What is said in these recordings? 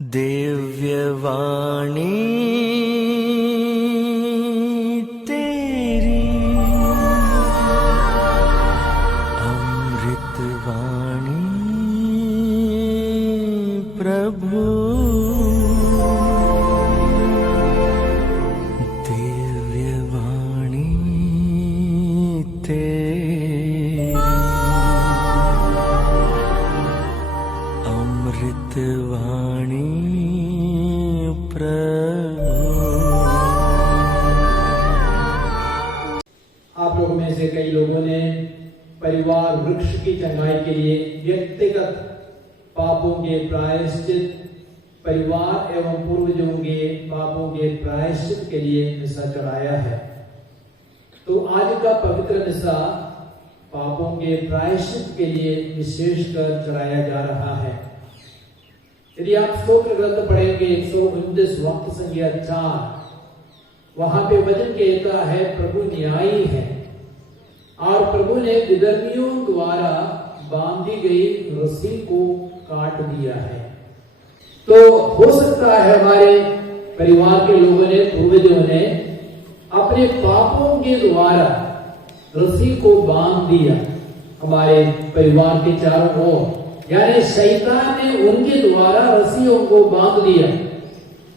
दिव्यवाणी तेरी अमृतवाणी प्रभु, दिव्यवाणी तेरी अमृतवाणी आप लोगों में से कई लोगों ने परिवार वृक्ष की चंगाई के लिए व्यक्तिगत पापों के प्रायश्चित, परिवार एवं पूर्वजों के पापों के प्रायश्चित के लिए मिसा चढ़ाया है। तो आज का पवित्र मिसा पापों के प्रायश्चित के लिए विशेषकर चढ़ाया जा रहा है। यदि आप स्तोत्र ग्रंथ पढ़ेंगे 129 वाक्य संख्या 4, वहां पे वचन कहता है प्रभु न्यायी है और प्रभु ने विधर्मियों द्वारा बांधी गई रस्सी को काट दिया है। तो हो सकता है हमारे परिवार के लोगों ने, पूर्वजों ने अपने पापों के द्वारा रस्सी को बांध दिया हमारे परिवार के चारों ओर, यानी शैतान ने उनके द्वारा रस्सियों को बांध दिया।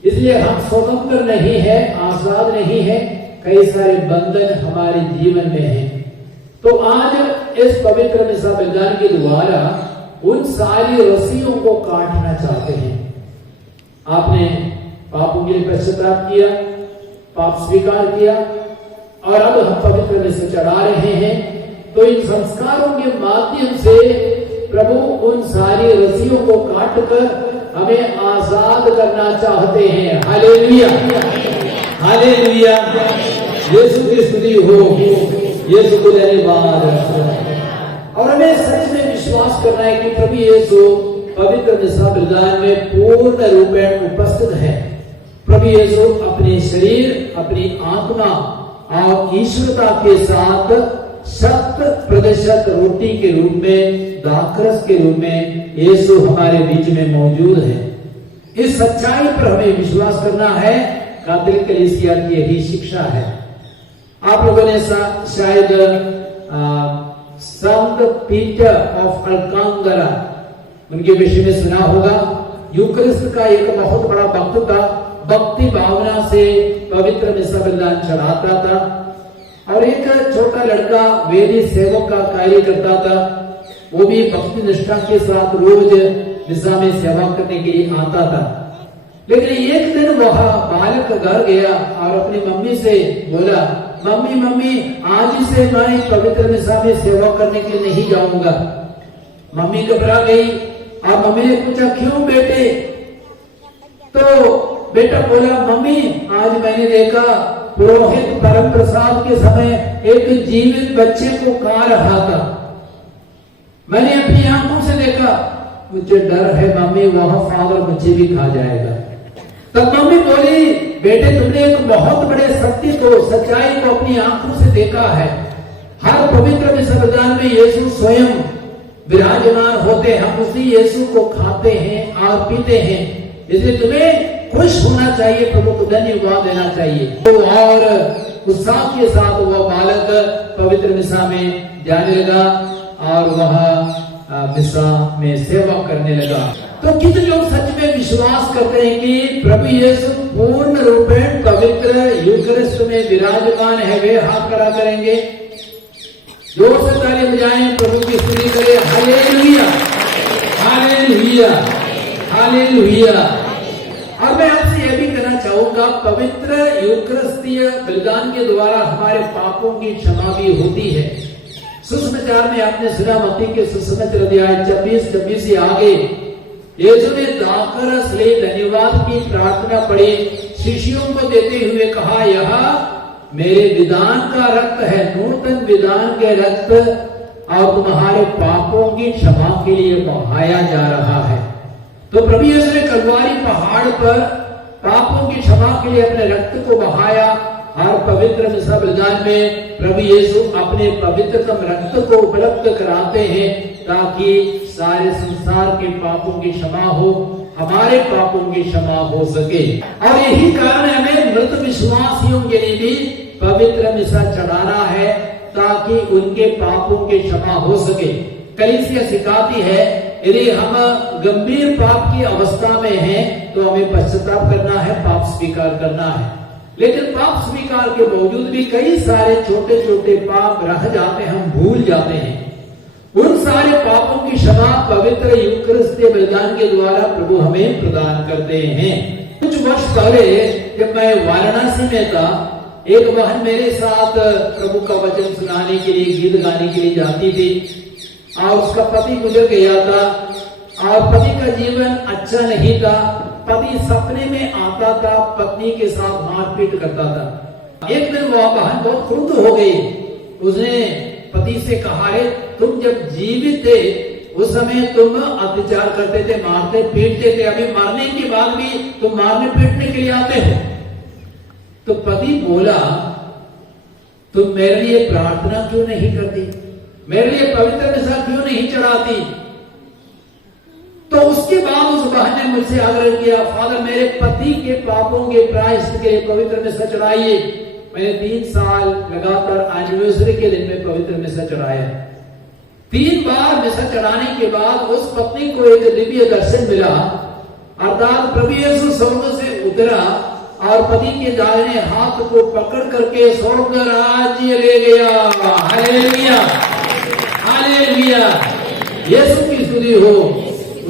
इसलिए हम स्वतंत्र नहीं है, आजाद नहीं है, कई सारे बंधन हमारे जीवन में हैं। तो आज इस पवित्र मिसा बलिदान के द्वारा उन सारी रस्सियों को काटना चाहते हैं। आपने पापों के लिए पश्चाताप किया, पाप स्वीकार किया और अब हम पवित्र मिसा चढ़ा रहे हैं। तो इन संस्कारों के माध्यम से प्रभु उन सारी रस्सियों को काटकर हमें आजाद करना चाहते हैं। हालेलुया, हालेलुया, यीशु की स्तुति हो, यीशु को धन्यवाद। और हमें सच में विश्वास करना है कि प्रभु यीशु पवित्र मिसा बलिदान में पूर्ण रूप में उपस्थित है। प्रभु यीशु अपने शरीर, अपनी आत्मा और ईश्वरता के साथ 100% रोटी के रूप में, दाखरस के रूप में यीशु हमारे बीच में मौजूद है। इस सच्चाई पर हमें विश्वास करना है। कैथोलिक कलीसिया की यही शिक्षा है। आप लोगों ने शायद संत पीटर ऑफ अलकांगरा उनके विषय में सुना होगा। यूकरिस्ट का एक बहुत बड़ा भक्त था, भक्ति भावना से पवित्र मिसा बलिदान चढ़ाता था और एक छोटा लड़का वेदी सेवक का कार्य करता था। वो भी भक्ति निष्ठा के साथ रोज मिसा में सेवा करने के लिए आता था। लेकिन एक दिन वह बालक घर गया और अपनी मम्मी से बोला, मम्मी मम्मी आज से मैं पवित्र मिसा में सेवा करने के लिए नहीं जाऊंगा। मम्मी घबरा गई और मम्मी ने पूछा क्यों बेटे? तो बेटा बोला, मम्मी आज मैंने देखा पुरोहित परम प्रसाद के समय एक जीवित बच्चे को खा रहा था। मैंने अपनी आंखों से देखा, मुझे डर है मम्मी वह फादर मुझे भी खा जाएगा। तब मम्मी बोली, बेटे तुमने एक बहुत बड़े सत्य को, सच्चाई को अपनी आंखों से देखा है। हर पवित्र मिसा बलिदान में यीशु स्वयं विराजमान होते हैं। हम उसी यीशु को खाते हैं और पीते हैं। इसलिए तुम्हें खुश होना चाहिए, प्रभु को धन्यवाद देना चाहिए। तो और उत्साह के साथ वह बालक पवित्र मिसा में जाने लगा और वह मिसा में सेवा करने लगा। तो कितने लोग सच में विश्वास करते हैं कि प्रभु यीशु पूर्ण रूप में पवित्र यूकरिस्ट में विराजमान है? वे हाथ खड़ा करेंगे, जोर से ताली बजाएं, प्रभु की स्तुति करें। Hallelujah, hallelujah, hallelujah. और मैं आपसे यह भी कहना चाहूंगा, पवित्र यूकरिस्तीय बलिदान के द्वारा हमारे पापों की क्षमा भी होती है। सुसमाचार में आपने सुना, मत्ती के सुसमाचार अध्याय 26 से आगे यीशु ने दाखरस ले धन्यवाद की प्रार्थना पढ़ी, शिष्यों को देते हुए कहा, यह मेरे विधान का रक्त है, नूतन विधान के रक्त और तुम्हारे पापों की क्षमा के लिए बहाया जा रहा है। तो प्रभु यीशु ने कलवारी पहाड़ पर पापों की क्षमा के लिए अपने रक्त को बहाया। हर पवित्र मिसा बलिदान में प्रभु यीशु अपने पवित्रतम रक्त को उपलब्ध कराते हैं ताकि सारे संसार के पापों की क्षमा हो हमारे पापों की क्षमा हो सके। और यही कारण हमें मृत विश्वासियों के लिए भी पवित्र मिसा चढ़ाना है, ताकि उनके पापों की क्षमा हो सके। कलीसिया सिखाती है यदि हम गंभीर पाप की अवस्था में हैं तो हमें पश्चाताप करना है, पाप स्वीकार करना है। लेकिन पाप स्वीकार के बावजूद भी कई सारे छोटे छोटे पाप रह जाते हैं, हम भूल जाते हैं। उन सारे पापों की क्षमा पवित्र यूकरिस्तीय बलिदान के द्वारा प्रभु हमें प्रदान करते हैं। कुछ वर्ष पहले जब मैं वाराणसी में था, एक बहन मेरे साथ प्रभु का वचन सुनाने के लिए, गीत गाने के लिए जाती थी और उसका पति गुजर गया था और पति का जीवन अच्छा नहीं था। पति सपने में आता था, पत्नी के साथ मारपीट करता था। एक दिन वह बहन बहुत क्रुद्ध हो गई। उसने पति से कहा, रे तुम जब जीवित थे उस समय तुम अत्याचार करते थे, मारते पीटते थे, अभी मरने के बाद भी तुम मारने पीटने के लिए आते हो। तो पति बोला, तुम मेरे लिए प्रार्थना क्यों नहीं करती, मेरे लिए पवित्र मिसा क्यों नहीं चढ़ाती। तो उसके बाद उस बहन ने मुझसे आग्रह किया, फादर मेरे पति के पापों के प्रायश्चित के पवित्र मिसा चढ़ाइए। मैंने 3 साल लगातार एनिवर्सरी के दिन में पवित्र मिसा चढ़ाया। 3 बार मिसा चढ़ाने के बाद उस पत्नी को एक दिव्य दर्शन मिला, अर्थात प्रभु यीशु स्वर्ग से उतरा और पति के दाहिने हाथ को पकड़ करके स्वर्ग राज्य ले गया। हालेलुया, हालेलुया, यीशु की स्तुति हो।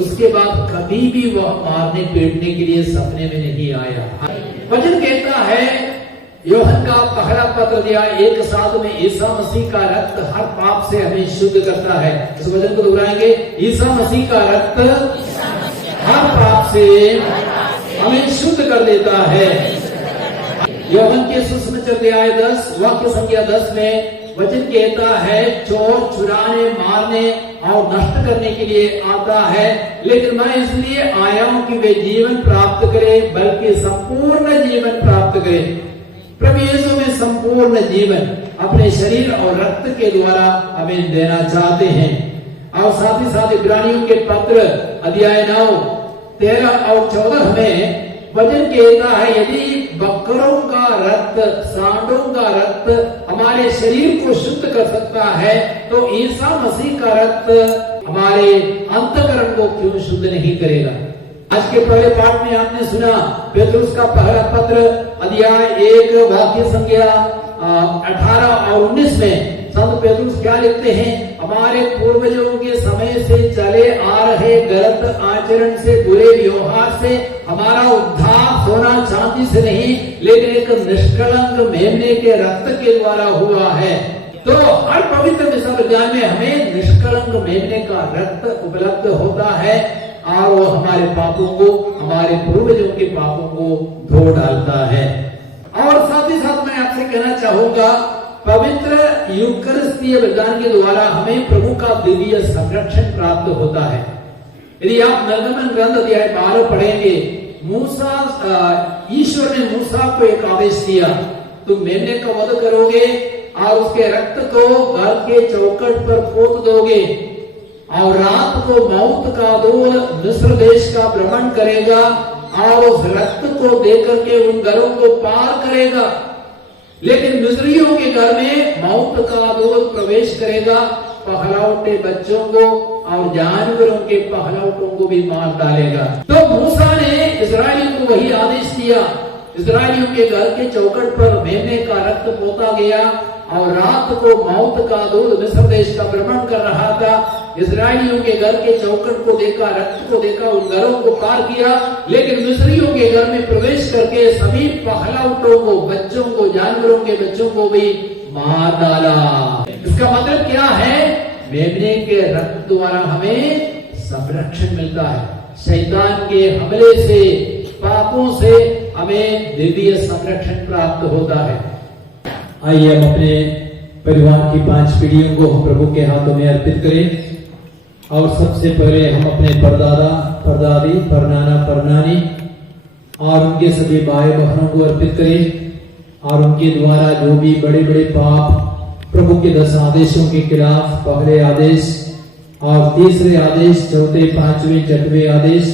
उसके बाद कभी भी वह मारने पीटने के लिए सपने में नहीं आया। वचन कहता है, यूहन्ना का पहला पत्र अध्याय 1:7 में, ईसा मसीह का रक्त हर पाप से हमें शुद्ध करता है। इस वचन को दोहराएंगे, ईसा मसीह का रक्त हर पाप से हमें शुद्ध कर देता है। यूहन्ना के सुसमाचार अध्याय 10 वाक्य संख्या 10 में वचन कहता है, चोर चुराने, मारने और नष्ट करने के लिए आता है, लेकिन मैं इसलिए आया हूं कि वे जीवन प्राप्त करें, बल्कि संपूर्ण जीवन प्राप्त करें। प्रभु यीशु में संपूर्ण जीवन अपने शरीर और रक्त के द्वारा हमें देना चाहते हैं। और साथ ही साथ इब्रानियों के पत्र अध्याय 9 13 और 14 में वचन कहता है, यदि बकरों का रक्त, सांडों का रक्त हमारे शरीर को शुद्ध कर सकता है, तो ईसा मसीह का रक्त हमारे अंतःकरण को क्यों शुद्ध नहीं करेगा। आज के पहले पाठ में आपने सुना पेतरुस का पहला पत्र अध्याय 1 वाक्य संख्या 18 और 19 में संत पेतरुस क्या लिखते हैं, हमारे पूर्वजों के समय से चले आ रहे गलत आचरण से, बुरे व्यवहार से हमारा उद्धार सोना चांदी से नहीं, लेकिन एक निष्कलंक मेमने के रक्त के द्वारा हुआ है। तो हर पवित्र मिसा बलिदान में हमें निष्कलंक मेमने का रक्त उपलब्ध होता है और वो हमारे पापों को, हमारे पूर्वजों के पापों को धो डालता है। और साथ ही साथ मैं आपसे कहना चाहूंगा, पवित्र यूकरिस्तीय बलिदान के द्वारा हमें प्रभु का दिव्य संरक्षण प्राप्त होता है। यदि आप निर्गमन ग्रंथ अध्याय 12 पढ़ेंगे, ईश्वर ने मूसा को एक आदेश दिया, तुम मेमने का वध करोगे और उसके रक्त को घर के चौखट पर पोत दोगे और रात को मौत का दूत मिस्र देश का भ्रमण करेगा और उस रक्त को देकर के उन घरों को पार करेगा। लेकिन मिस्रियों के घर में मौत का दूत प्रवेश करेगा, पहलौठे बच्चों को और जानवरों के पहलौठों को भी मार डालेगा। तो मूसा ने इस्राएलियों को वही आदेश दिया। इस्राएलियों के घर के चौखट पर मेमने का रक्त पोता गया और रात को मौत का दूत मिस्र देश का भ्रमण कर रहा था। इस्राएलियों के घर के चौखट को देखा, रक्त को देखा, उन घरों को पार किया, लेकिन मिस्रियों के घर में प्रवेश करके सभी पहलौठों को, बच्चों को, जानवरों के बच्चों को भी मार डाला। इसका मतलब क्या है? मेमने के रक्त द्वारा हमें संरक्षण मिलता है। शैतान के हमले से, पापों से हमें दिव्य संरक्षण प्राप्त होता है। आइए हम अपने परिवार की 5 पीढ़ियों को हम प्रभु के हाथों में अर्पित करें। और सबसे पहले हम अपने परदादा, परदादी, परनाना, परनानी और उनके सभी भाई बहनों को अर्पित करें और उनके द्वारा जो भी बड़े बड़े पाप प्रभु के 10 आदेशों के खिलाफ, पहले आदेश और तीसरे आदेश, चौथे, 5वें, 6वें आदेश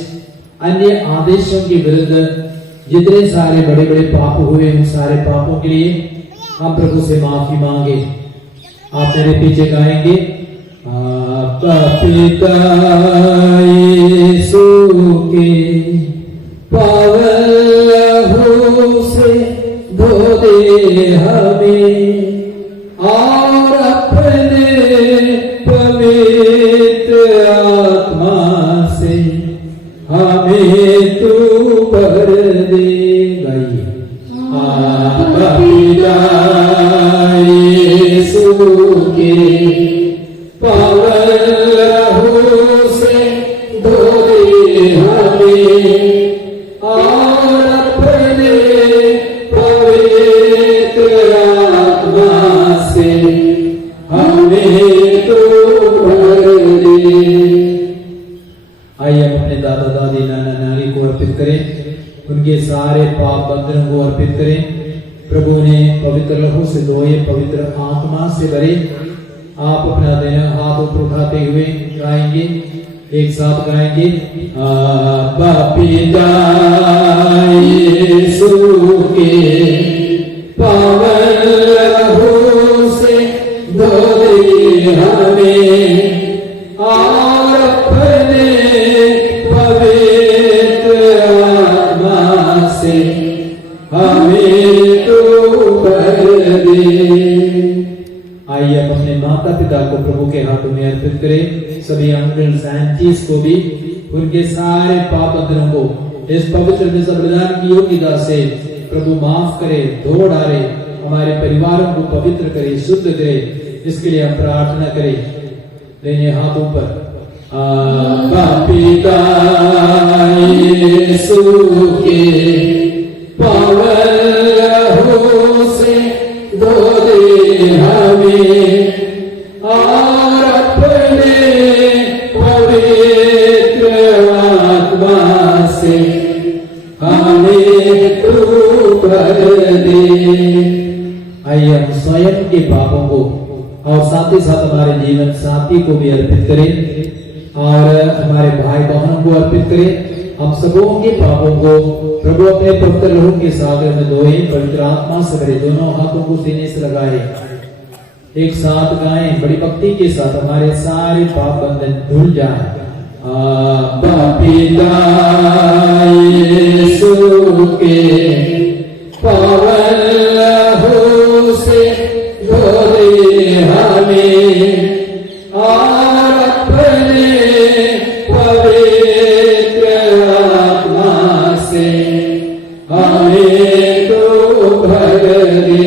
अन्य आदेशों के विरुद्ध जितने सारे बड़े बड़े पाप हुए उन सारे पापों के लिए हम प्रभु से माफी मांगे। आप मेरे पीछे गाएंगे, आपका पिता यीशु के पावन लहू से धो दे हमें और अपने पवित्र आत्मा से हमें तू भर दे। गाइए, आपका पिता यीशु के पावन लहू से धो दे हमें और अपने पवित्र आत्मा से हमें तो भर दे। आइए हम अपने दादा दादी नाना नानी को अर्पित करें, उनके सारे पाप बंधनों को अर्पित करें। प्रभु ने पवित्र लहू से धोए, पवित्र आत्मा से भरे। आप अपना देना हाथ ऊपर उठाते हुए गाएंगे, एक साथ गाएंगे, आपका पिता यीशु के पावन लहू से धो दे हमें और अपने पवित्र आत्मा से हमें तो भर दे। आइए अब अपने माता पिता को प्रभु के हाथों में अर्पित करें। सभी अंकल्स आंटीज को भी उनके सारे पाप बंधनों को इस पवित्र बलिदान की योग्यता से प्रभु माफ करे, धो डाले, हमारे परिवारों को पवित्र करे, शुद्ध करे। इसके लिए हम प्रार्थना करें। लेने हाथों पर, आपका पिता यीशु के पावन लहू से धो दे हमें और अपने पवित्र आत्मा से हमें तू भर दे। आइए हम स्वयं के पापों को और साथ ही साथ हमारे जीवन साथी को भी अर्पित करें और हमारे भाई बहनों को अर्पित करें। हम सबों के पापों को प्रभु अपने पवित्र लहू के सागर में धोए, पवित्र आत्मा से भरे। दोनों हाथों को सीने से लगाए, एक साथ गाएं बड़ी भक्ति के साथ, हमारे सारे पाप बंधन धुल जाए। आपका पिता यीशु के पावन लहू से धो दे हमें और अपने पवित्र आत्मा से हमें तो भर दे।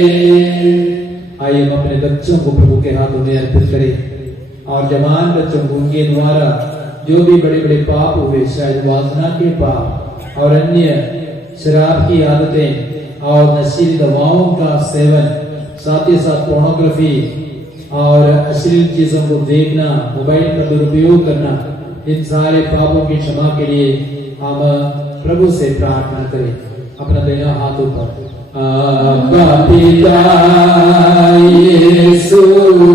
आइए हम अपने बच्चों को प्रभु के हाथों में अर्पित करें और जवान बच्चों को उनके द्वारा जो भी बड़े बड़े पाप हुए, शायद वासना के पाप और अन्य शराब की आदतें और नशीली दवाओं का सेवन, साथ ही साथ पोर्नोग्राफी और अश्लील चीजों को देखना, मोबाइल का दुरुपयोग करना, इन सारे पापों की क्षमा के लिए हम प्रभु से प्रार्थना करें। अपना देना हाथों पर, आपका पिता यीशु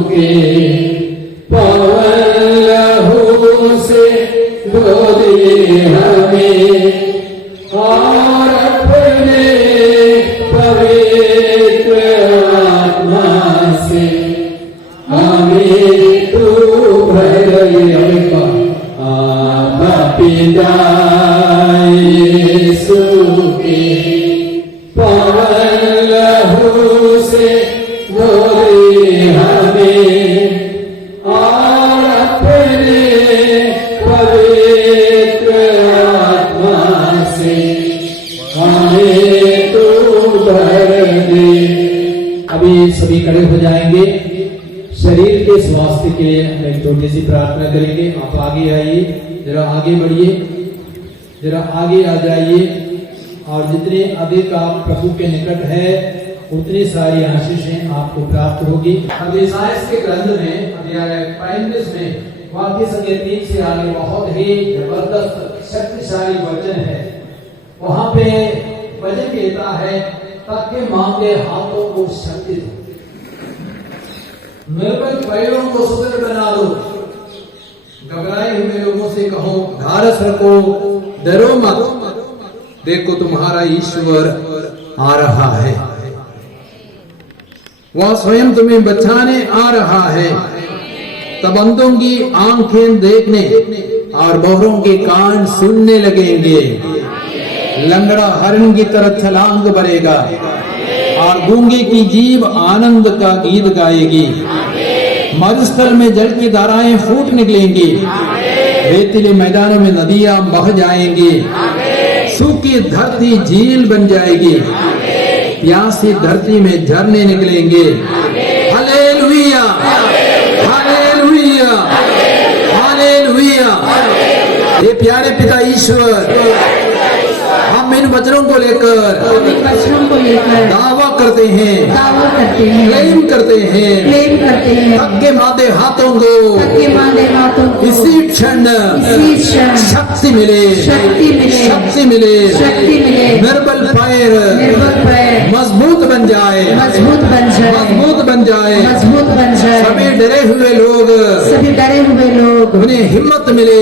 के पावन लहू से धो दे हमें और अपने पवित्र आत्मा से हमें तू भर दे। आपका पिता यीशु के पावन लहू से धो दे हमें और अपने पवित्र आत्मा से हमें तू भर दे। अभी सभी खड़े हो जाएंगे। शरीर के स्वास्थ्य के लिए हम एक छोटी सी प्रार्थना करेंगे। आप आगे आइए, जरा आगे बढ़िए, जरा आगे आ जाइए और जितने अधिक आप प्रभु के निकट है उतनी सारी आशीषें आपको प्राप्त होगी। अब ईसाइयाह के ग्रंथ में अध्याय 35 में वाक्य संख्या 3 से आगे बहुत ही जबरदस्त शक्तिशाली वचन है। वहां पे वचन कहता है, ताकि मांगे हाथों को शक्ति दो, निर्बल पैरों को सुदृढ़ बना दो, घबराए हुए लोगों से कहो ढारस रखो, डरो मत, देखो तुम्हारा ईश्वर आ रहा है, वह स्वयं तुम्हें बचाने आ रहा है। तब अंधों की आंखें देखने और बहरों के कान सुनने लगेंगे। लंगड़ा हरण की तरह छलांग भरेगा और गूंगे की जीभ आनंद का गीत गाएगी। मरुस्थल में जल की धाराएं फूट निकलेंगी, रेतीले मैदानों में नदियां बह जाएंगी, सूखी धरती झील बन जाएगी, प्यासी धरती में झरने निकलेंगे। Hallelujah, hallelujah, hallelujah. ये प्यारे पिता ईश्वर, हम इन वचनों को लेकर दावा करते हैं, क्लेम करते हैं, थके मादे हाथों को इसी क्षण शक्ति मिले, शक्ति मिले, निर्बल पैर मजबूत बन जाए, मजबूत बन जाए। सभी डरे हुए लोग उन्हें हिम्मत मिले,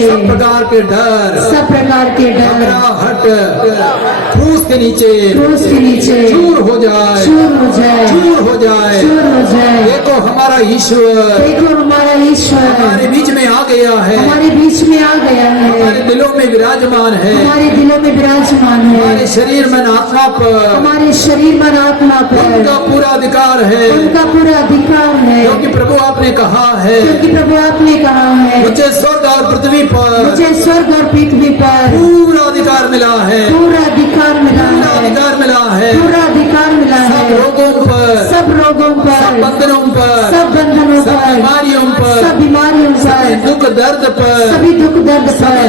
सब प्रकार के डर घबराहट क्रूस के नीचे चूर हो जाए, चूर हो जाए। देखो हमारा ईश्वर हमारे बीच में आ गया है, हमारे दिलों में विराजमान है, हमारे शरीर मन आत्मा पर उनका पूरा अधिकार है, क्योंकि प्रभु आपने कहा है मुझे स्वर्ग और पृथ्वी पर पूरा अधिकार मिला है, पूरा अधिकार मिला है, सब रोगों पर, सब बंधनों पर, सब बीमारियों पर, दुख दर्द पर, सभी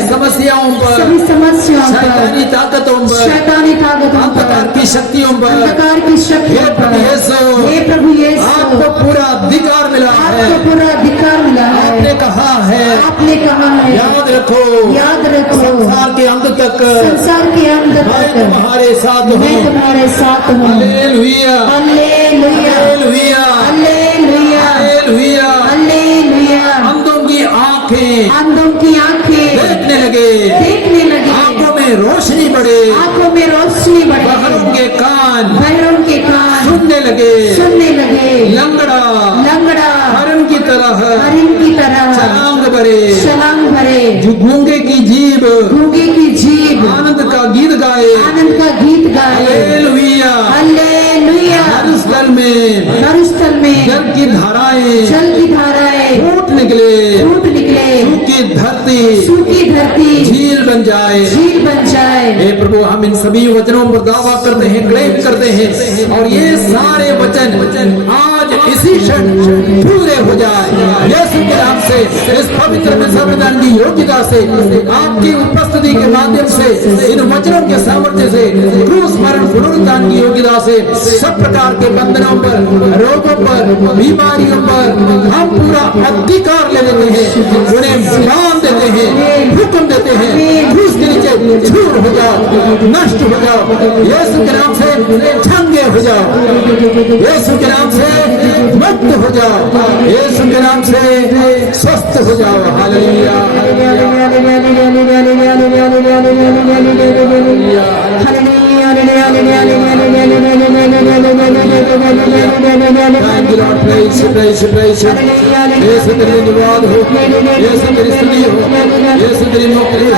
समस्याओं पर, शैतानी ताकतों पर, अंधकार की शक्तियों पर, हे प्रभु यीशु आपको पूरा अधिकार मिला है, आपने कहा है, याद रखो संसार के अंत तक मैं तुम्हारे साथ हूँ। Hallelujah, hallelujah, hallelujah. अंधों की आंखें देखने लगे, आंखों में रोशनी बढ़े, बहरों के कान सुनने लगे, लंगड़ा हरण की तरह छलांग भरे, गूंगे की जीभ आनंद का गीत गाए, हालेलुया। मरुस्थल में जल की धाराएं फूट निकले, सूखी धरती झील बन जाए। हे प्रभु हम इन सभी वचनों पर दावा करते हैं, क्लेम करते हैं, और ये सारे वचन आज इसी क्षण पूरे हो जाए यीशु के नाम से। इस पवित्र में संविधान की योग्यता से, आपकी उपस्थिति के माध्यम से, इन वचनों के सामर्थ्य से, क्रूस मरण पुनरुत्थान की योग्यता से, सब प्रकार के बंधनों पर, रोगों पर, बीमारियों पर हम पूरा अधिकार ले लेते हैं, उन्हें बांध देते हैं, हुक्म देते हैं, क्रूस के नीचे चूर हो जाओ, नष्ट हो जाओ, यीशु के नाम से चंगे हो जाओ, यीशु के नाम से मुक्त हो जाओ, यीशु के नाम से स्वस्थ हो जाओ। Hallelujah, thank you lord, praise Yeshu तेरी धन्यवाद हो, यीशु तेरी स्तुति हो, यीशु तेरी मुक्ति हो,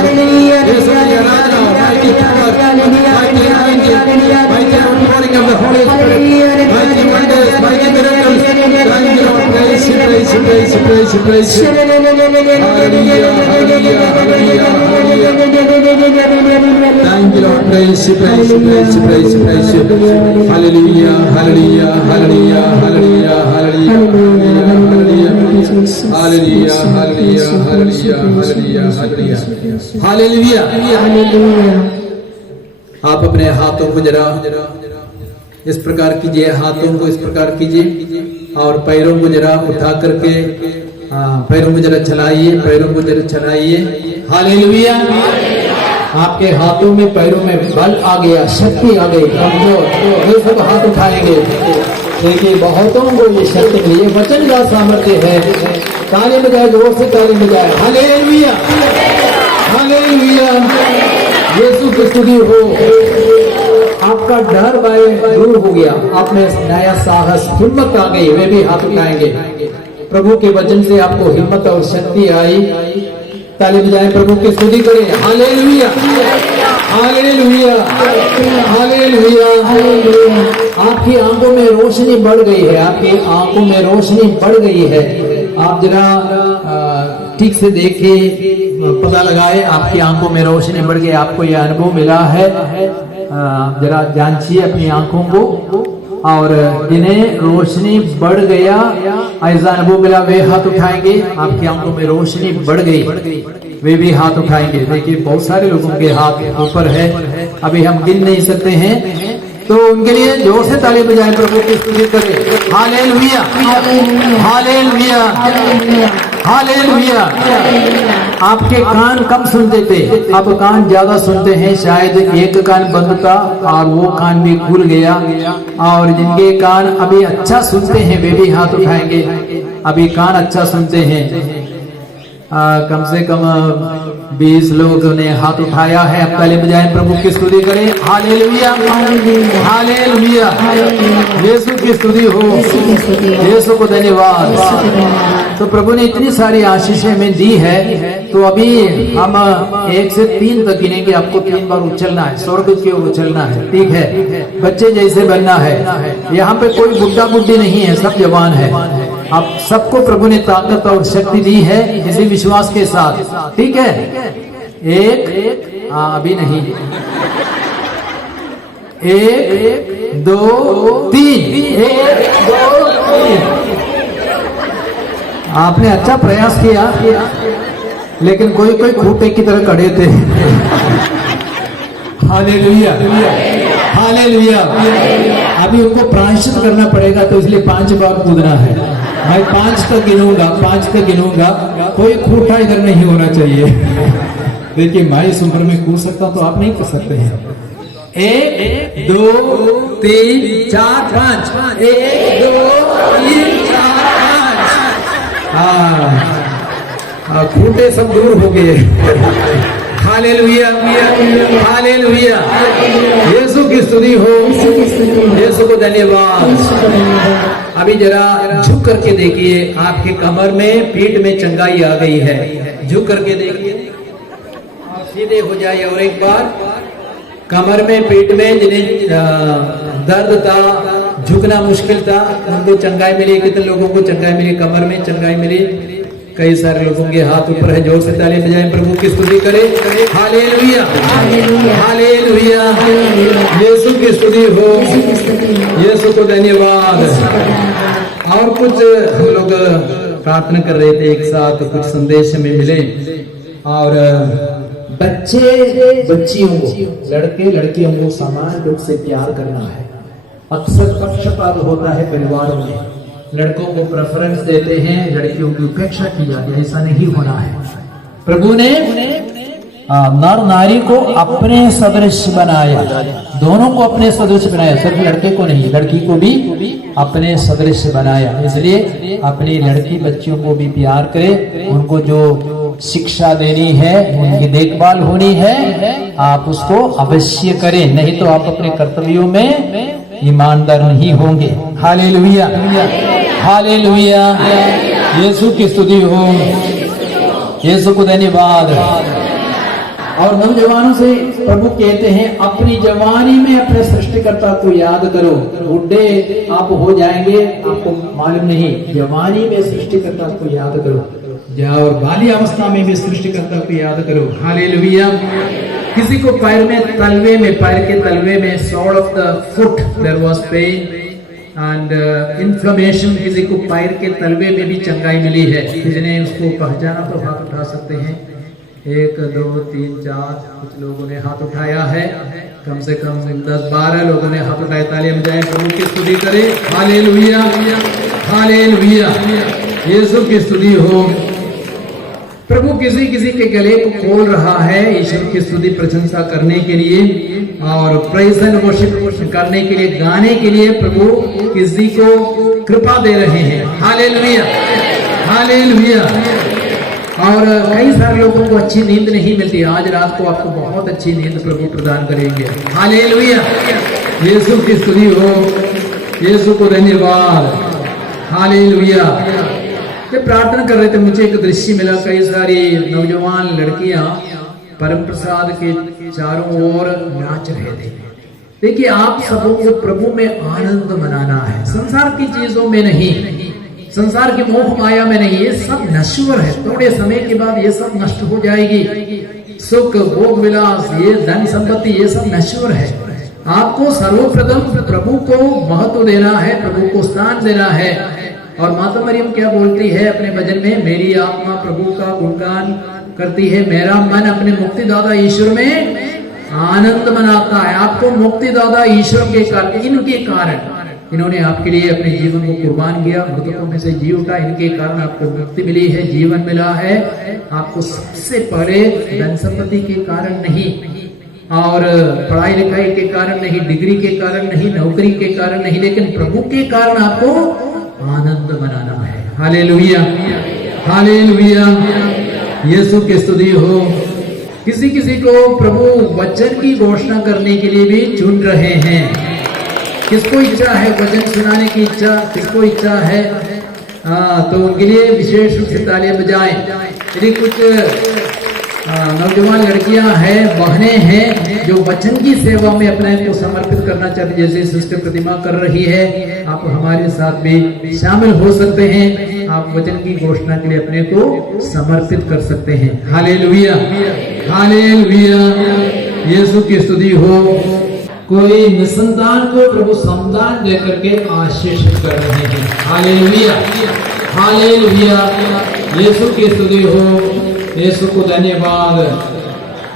यीशु तेरी आराधना हो, mighty outpouring of the Holy Spirit, mighty wonders, mighty miracles. Thank you Lord, praise you. Thank you Lord, praise you. Hallelujah, hallelujah, hallelujah, hallelujah, hallelujah, hallelujah, hallelujah, hallelujah. आप अपने हाथों को जरा इस प्रकार कीजिए, हाथों को इस प्रकार कीजिए और पैरों को जरा उठा करके पैरों को जरा चलाइए, हालेलुया। आपके हाथों में पैरों में बल आ गया, शक्ति आ गई, कमजोर ये सब हाथ उठाएंगे। देखिए बहुतों को ये शक्ति मिली, ये वचन का सामर्थ्य है। ताली बजाए, जोर से ताली बजाए, हालेलुया, हालेलुया। यीशु की स्तुति हो। आपका डर भय दूर हो गया, आप में नया साहस हिम्मत आ गई, वे भी हाथ उठाएंगे। प्रभु के वचन से आपको हिम्मत और शक्ति आई। ताली बजाएं, प्रभु की स्तुति करें। Hallelujah, hallelujah, hallelujah. आपकी आंखों में रोशनी बढ़ गई है, आपकी आंखों में रोशनी बढ़ गई है। आप जरा ठीक से देखिए, पता लगाए, आपकी आंखों में रोशनी बढ़ गई, आपको यह अनुभव मिला है। जरा जांचिए अपनी आंखों को, और जिन्हें रोशनी बढ़ गया ऐसा अनुभव मिला वे हाथ उठाएंगे। आपकी आंखों में रोशनी बढ़ गई, वे भी हाथ उठाएंगे। देखिए बहुत सारे लोगों के हाथ ऊपर है, अभी हम गिन नहीं सकते हैं, तो उनके लिए जोर से ताली बजाएं, प्रभु की स्तुति करें। Hallelujah, hallelujah, hallelujah. आपके कान कम सुनते थे, अब कान ज्यादा सुनते हैं। शायद एक कान बंद था और वो कान भी खुल गया। और जिनके कान अभी अच्छा सुनते हैं वे भी हाथ उठाएंगे। अभी कान अच्छा सुनते हैं, कम से कम 20 लोगों ने हाथ उठाया है। अब ताली बजाएं, प्रभु की स्तुति करें। Hallelujah, hallelujah. यीशु की स्तुति हो, यीशु को धन्यवाद। तो प्रभु ने इतनी सारी आशीषें हमें दी है, तो अभी हम 1 से 3 तक गिनेंगे। आपको 3 बार उछलना है, स्वर्ग की ओर उछलना है, ठीक है? बच्चे जैसे बनना है। यहाँ पे कोई बुढ़ा बुढ़ी नहीं है, सब जवान है। आप सबको प्रभु ने ताकत और शक्ति दी है, इसी विश्वास के साथ, ठीक है? एक, अभी नहीं, 1 2 3, 1 2 3। आपने अच्छा प्रयास किया, लेकिन कोई कोई खूंटे की तरह खड़े थे। Hallelujah, hallelujah. अभी उनको प्रायश्चित करना पड़ेगा, तो इसलिए 5 बार कूदना है। मैं 5 तक गिनूंगा, 5 तक गिनूंगा, कोई खूंटा इधर नहीं होना चाहिए। देखिए मैं इस उम्र में कूद सकता, तो आप नहीं कर सकते हैं। 1 2 3 4 5, 1 2 3 4 5। खूंटे सब दूर हो गए। Hallelujah, hallelujah. यीशु की स्तुति हो, यीशु को धन्यवाद। अभी जरा झुक करके देखिए, आपके कमर में, पीठ में चंगाई आ गई है। झुक करके देखिए और सीधे हो जाइए। और एक बार कमर में, पीठ में जिन्हें दर्द था, झुकना मुश्किल था, उनको चंगाई मिली। कितने लोगों को चंगाई मिली? कमर में चंगाई मिली। कई सारे लोगों के हाथ ऊपर है। जोर से ताली बजाएं, प्रभु की स्तुति करें। Hallelujah, hallelujah. यीशु की स्तुति हो, यीशु को धन्यवाद। और कुछ हम लोग प्रार्थना कर रहे थे एक साथ, कुछ संदेश में मिले। और बच्चे बच्चियों को, लड़के लड़कियों को समान रूप से प्यार करना है। अक्सर पक्षपात होता है परिवारों में, लड़कों को प्रेफरेंस देते हैं, लड़कियों की उपेक्षा की जाती है। ऐसा नहीं होना है। प्रभु ने नर नारी को अपने सदृश बनाया, दोनों को अपने सदृश बनाया, सिर्फ लड़के को नहीं, लड़की को भी अपने सदृश बनाया। इसलिए अपनी लड़की बच्चियों को भी प्यार करें, उनको जो शिक्षा देनी है, उनकी देखभाल होनी है, आप उसको अवश्य करें, नहीं तो आप अपने कर्तव्यों में ईमानदार नहीं होंगे। Hallelujah, hallelujah. यीशु की स्तुति हो, यीशु को धन्यवाद। और नौजवानों से प्रभु कहते हैं, अपनी जवानी में अपने सृष्टिकर्ता को याद करो। बुढ़े आप हो जाएंगे, आपको मालूम नहीं, जवानी में सृष्टिकर्ता को याद करो, और बाल्यावस्था में भी सृष्टिकर्ता को याद करो। हालेलुया। किसी को पैर में तलवे में, पैर के तलवे में, sole of the foot there was pain and inflammation. किसी को पैर के तलवे में भी चंगाई मिली है। जिन्हें उसको पहचाना तो हाथ उठा सकते हैं। 1 2 3 4 कुछ लोगों ने हाथ उठाया है, कम से कम 10-12 लोगों ने हाथ उठाए। तालियां बजाएं, प्रभु की स्तुति करें। Hallelujah, hallelujah. यीशु की स्तुति हो। प्रभु किसी किसी के गले को खोल रहा है ईश्वर की स्तुति प्रशंसा करने के लिए और प्रेज एंड वर्शिप करने के लिए, गाने के लिए। प्रभु किसी को कृपा दे रहे हैं। Hallelujah, hallelujah. और कई सारे लोगों को अच्छी नींद नहीं मिलती। आज रात को आपको बहुत अच्छी नींद प्रभु प्रदान करेंगे। हालेलुया, यीशु की स्तुति हो, यीशु को धन्यवाद। हालेलुया। जब प्रार्थना कर रहे थे मुझे एक दृश्य मिला, कई सारी नौजवान लड़कियां परम प्रसाद के चारों ओर नाच रहे थे। देखिए, आप सबों को प्रभु में आनंद मनाना है, संसार की चीजों में नहीं, संसार की मोह माया में नहीं। ये सब नश्वर है, थोड़े समय के बाद ये सब नष्ट हो जाएगी। सुख, भोग विलास, ये धन संपत्ति, ये सब नश्वर है। आपको सर्वप्रथम प्रभु को महत्व देना है, प्रभु को स्थान देना है। और माता मरियम क्या बोलती है अपने भजन में, मेरी आत्मा प्रभु का गुणगान करती है, मेरा मन अपने मुक्तिदाता ईश्वर में आनंद मनाता है। आपको मुक्तिदाता ईश्वर के कारण, इनके कारण, इन्होंने आपके लिए अपने जीवन को कुर्बान किया, मृतकों में से जी उठा, इनके कारण आपको मुक्ति मिली है, जीवन मिला है। आपको सबसे पहले धन संपत्ति के कारण नहीं, और पढ़ाई लिखाई के कारण नहीं, डिग्री के कारण नहीं, नौकरी के कारण नहीं, लेकिन प्रभु के कारण आपको आनंद मनाना है। हालेलुया, हालेलुया, यीशु की स्तुति हो। किसी किसी को प्रभु वचन की घोषणा करने के लिए भी चुन रहे हैं। किसको इच्छा है वचन सुनाने की इच्छा, किसको इच्छा है तो उनके लिए विशेष रूप से तालियां बजाएं। यदि कुछ नौजवान लड़कियां हैं, बहनें हैं जो वचन की सेवा में अपने को समर्पित करना चाहती, जैसे सिस्टर प्रतिमा कर रही है, आप हमारे साथ भी शामिल हो सकते हैं। आप वचन की घोषणा के लिए अपने को समर्पित कर सकते हैं। हालेलुया, हालेलुया, यीशु की स्तुति हो। कोई निसंतान को प्रभु संतान देकर के आशीषित कर रहे हैं। हालेलुया, हालेलुया, यीशु की स्तुति हो, यीशु को धन्यवाद।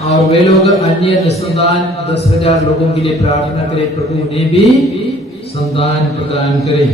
और वे लोग अन्य निसंतान 10,000 लोगों के लिए प्रार्थना करें, प्रभु उन्हें भी संतान प्रदान करे।